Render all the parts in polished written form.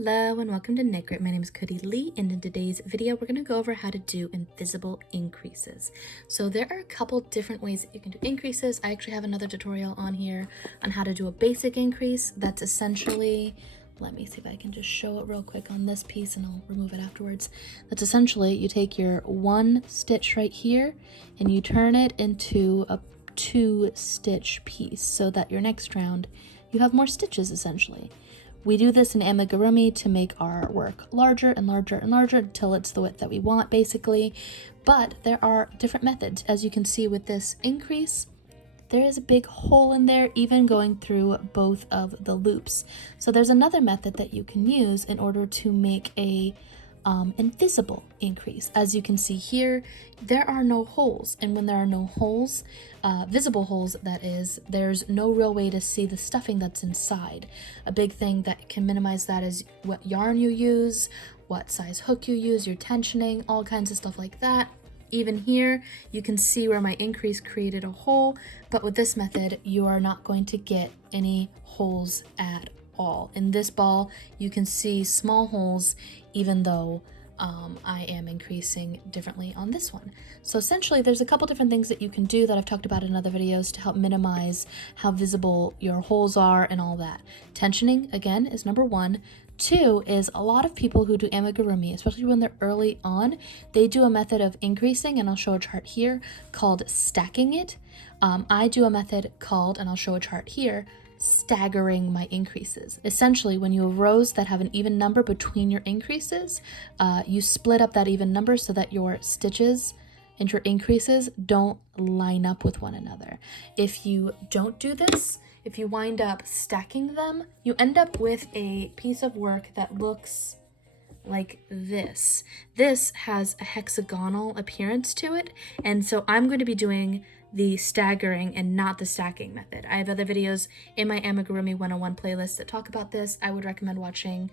Hello and welcome to Knit Grit. My name is Cody Lee, and in today's video we're going to go over how to do invisible increases. So there are a couple different ways that you can do increases. I actually have another tutorial on here on how to do a basic increase. That's essentially, let me see if I can just show it real quick on this piece and I'll remove it afterwards. That's essentially you take your one stitch right here and you turn it into a 2-stitch piece so that your next round you have more stitches essentially. We do this in Amigurumi to make our work larger and larger and larger until it's the width that we want, basically. But there are different methods. As you can see with this increase, there is a big hole in there, even going through both of the loops. So there's another method that you can use in order to make a invisible increase. As you can see here, there are no holes, and when there are no holes, visible holes that is, there's no real way to see the stuffing that's inside. A big thing that can minimize that is what yarn you use, what size hook you use, your tensioning, all kinds of stuff like that. Even here, you can see where my increase created a hole, but with this method, you are not going to get any holes at all. In this ball, you can see small holes, even though I am increasing differently on this one. So essentially, there's a couple different things that you can do that I've talked about in other videos to help minimize how visible your holes are and all that. Tensioning, again, is number one. Two is a lot of people who do amigurumi, especially when they're early on, they do a method of increasing, and I'll show a chart here, called stacking it. I do a method called, and I'll show a chart here, staggering my increases. Essentially, when you have rows that have an even number between your increases, you split up that even number so that your stitches and your increases don't line up with one another. If you don't do this, if you wind up stacking them, you end up with a piece of work that looks like this. This has a hexagonal appearance to it, and so I'm going to be doing the staggering and not the stacking method. I have other videos in my Amigurumi 101 playlist that talk about this. I would recommend watching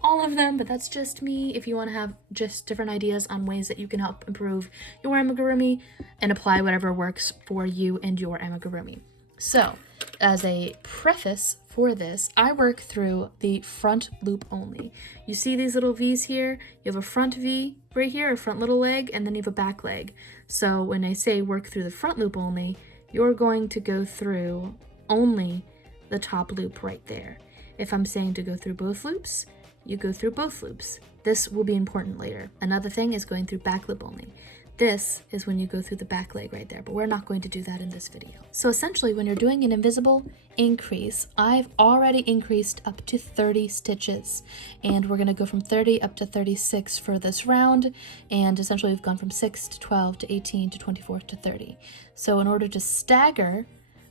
all of them, but that's just me. If you want to have just different ideas on ways that you can help improve your Amigurumi and apply whatever works for you and your Amigurumi. So, as a preface for this, I work through the front loop only. You see these little V's here? You have a front V right here, a front little leg, and then you have a back leg. So when I say work through the front loop only, you're going to go through only the top loop right there. If I'm saying to go through both loops, you go through both loops. This will be important later. Another thing is going through back loop only. This is when you go through the back leg right there, but we're not going to do that in this video. So essentially, when you're doing an invisible increase, I've already increased up to 30 stitches, and we're going to go from 30 up to 36 for this round, and essentially we've gone from 6 to 12 to 18 to 24 to 30. So in order to stagger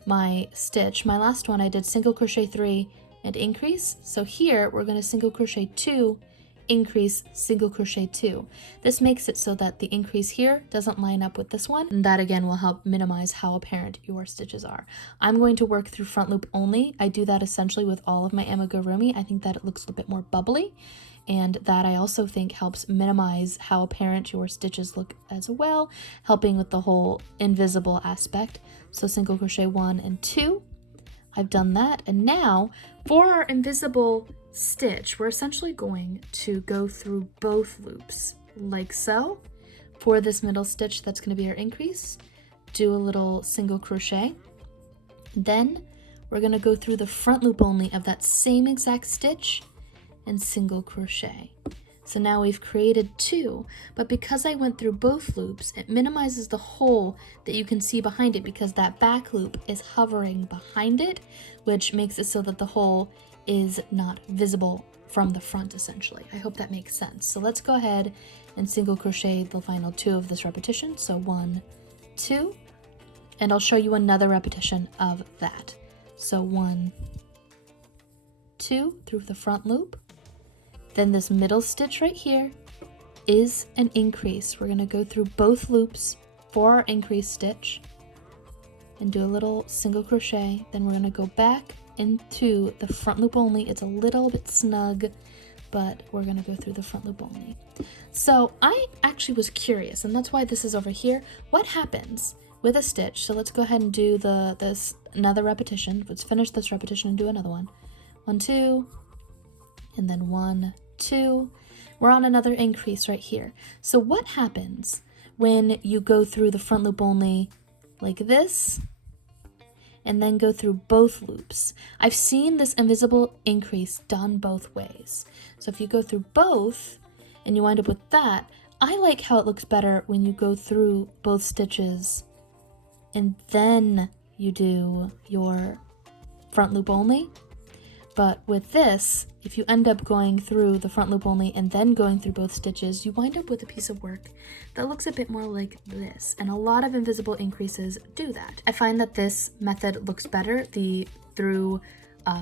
my stitch, my last one I did single crochet 3 and increase. So here we're going to single crochet 2, increase, single crochet 2. This makes it so that the increase here doesn't line up with this one, and that again will help minimize how apparent your stitches are. I'm going to work through front loop only. I do that essentially with all of my amigurumi. I think that it looks a bit more bubbly, and that I also think helps minimize how apparent your stitches look as well, helping with the whole invisible aspect. So single crochet 1 and 2, I've done that, and now for our invisible stitch, we're essentially going to go through both loops like so. For this middle stitch, that's going to be our increase. Do a little single crochet. Then we're going to go through the front loop only of that same exact stitch and single crochet. So now we've created 2, but because I went through both loops, it minimizes the hole that you can see behind it because that back loop is hovering behind it, which makes it so that the hole is not visible from the front essentially. I hope that makes sense. So let's go ahead and single crochet the final 2 of this repetition. So 1, 2, and I'll show you another repetition of that. So 1, 2 through the front loop. Then this middle stitch right here is an increase. We're going to go through both loops for our increase stitch and do a little single crochet. Then we're going to go back into the front loop only. It's a little bit snug, but we're going to go through the front loop only. So I actually was curious, and that's why this is over here. What happens with a stitch? So let's go ahead and do this another repetition. Let's finish this repetition and do another one. 1, 2, and then 1, 2. We're on another increase right here. So what happens when you go through the front loop only like this and then go through both loops? I've seen this invisible increase done both ways. So if you go through both and you wind up with that, I like how it looks better when you go through both stitches and then you do your front loop only. But with this, if you end up going through the front loop only and then going through both stitches, you wind up with a piece of work that looks a bit more like this. And a lot of invisible increases do that. I find that this method looks better. The through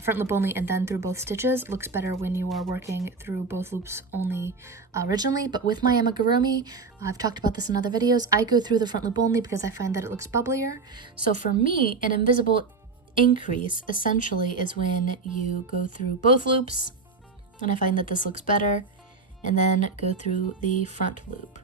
front loop only and then through both stitches looks better when you are working through both loops only originally. But with my amigurumi, I've talked about this in other videos, I go through the front loop only because I find that it looks bubblier. So for me, an invisible increase essentially is when you go through both loops, and I find that this looks better, and then go through the front loop.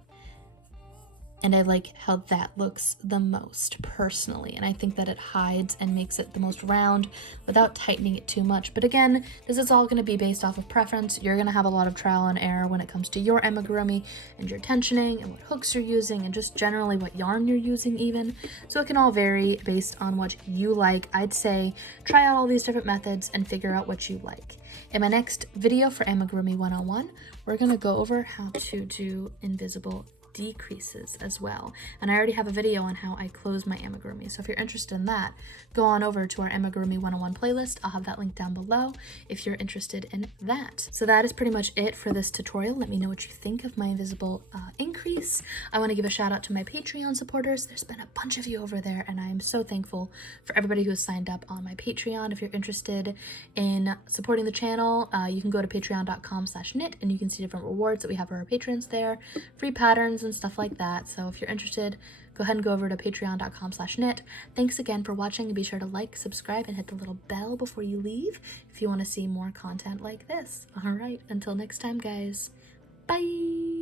And I like how that looks the most personally, and I think that it hides and makes it the most round without tightening it too much. But again, this is all going to be based off of preference. You're going to have a lot of trial and error when it comes to your amigurumi and your tensioning and what hooks you're using and just generally what yarn you're using even. So it can all vary based on what you like. I'd say try out all these different methods and figure out what you like. In my next video for Amigurumi 101, we're going to go over how to do invisible decreases as well, and I already have a video on how I close my amigurumi, so if you're interested in that, go on over to our Amigurumi 101 playlist. I'll have that link down below if you're interested in that. So that is pretty much it for this tutorial. Let me know what you think of my invisible increase. I want to give a shout out to my Patreon supporters. There's been a bunch of you over there, and I am so thankful for everybody who has signed up on my Patreon. If you're interested in supporting the channel, you can go to patreon.com/knit and you can see different rewards that we have for our patrons there, free patterns and stuff like that. So if you're interested, go ahead and go over to patreon.com/knit. Thanks again for watching, and be sure to like, subscribe, and hit the little bell before you leave if you want to see more content like this. All right, until next time, guys. Bye!